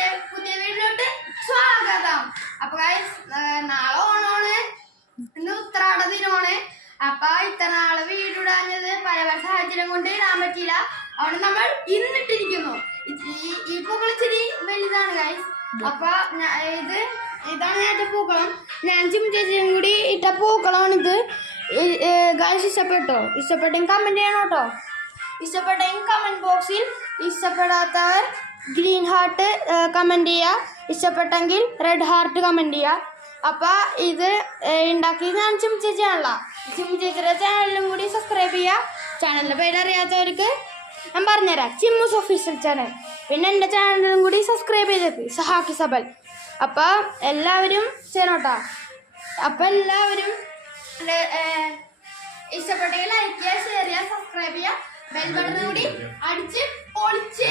എൻ്റെ പുതിയ വീട്ടിലോട്ട് സ്വാഗതം. അപ്പൊ നാളെ ഓണമാണ്, ഇന്ന് ഉത്രാട ദിനമാണ്. അപ്പൊ ഇത്ര നാളെ വീടിടാഞ്ഞത് പല പല സാഹചര്യം കൊണ്ട് ഇടാൻ പറ്റിയില്ല. അവിടെ നമ്മൾ ഇന്നിട്ടിരിക്കുന്നു. ഈ പൂക്കൾ ഇച്ചിരി വലുതാണ് ഗൈസ്. അപ്പൊ ഇതാണ് ഞാൻ ഇട്ട പൂക്കളം. ഞാൻ ചേച്ചിയും കൂടി ഇട്ട പൂക്കളമാണിത്. ഗൈസ് ഇഷ്ടപ്പെട്ടോ? ഇഷ്ടപ്പെട്ടെങ്കിൽ കമന്റ് ചെയ്യണം കേട്ടോ. ഇഷ്ടപ്പെട്ടെങ്കിൽ കമന്റ് ബോക്സിൽ, ഇഷ്ടപ്പെടാത്തവർ ഗ്രീൻ ഹാർട്ട് കമന്റ് ചെയ്യുക, ഇഷ്ടപ്പെട്ടെങ്കിൽ റെഡ് ഹാർട്ട് കമന്റ് ചെയ്യുക. അപ്പൊ ഇത് ഉണ്ടാക്കി ഞാൻ ചിമ്മു ചേച്ചിയാണല്ലോ. ചിമ്മു ചേച്ചിയുടെ ചാനലിലും കൂടി സബ്സ്ക്രൈബ് ചെയ്യുക. ചാനലിന്റെ പേര് അറിയാത്തവർക്ക് ഞാൻ പറഞ്ഞുതരാം, ചിമ്മൂസ് ഒഫീഷ്യൽ ചാനൽ. പിന്നെ എൻ്റെ ചാനലിലും കൂടി സബ്സ്ക്രൈബ് ചെയ്തേക്ക്, സഹാക്കി സബൽ. അപ്പൊ എല്ലാവരും ചെയ്യണോട്ടോ. അപ്പൊ എല്ലാവരും ഇഷ്ടപ്പെട്ടെങ്കിൽ ലൈക്ക് ചെയ്യുക, ഷെയർ ചെയ്യുക, സബ്സ്ക്രൈബ് ചെയ്യുക, ബെൽ ബട്ടൺ കൂടി അടിച്ച് പൊളിച്ച്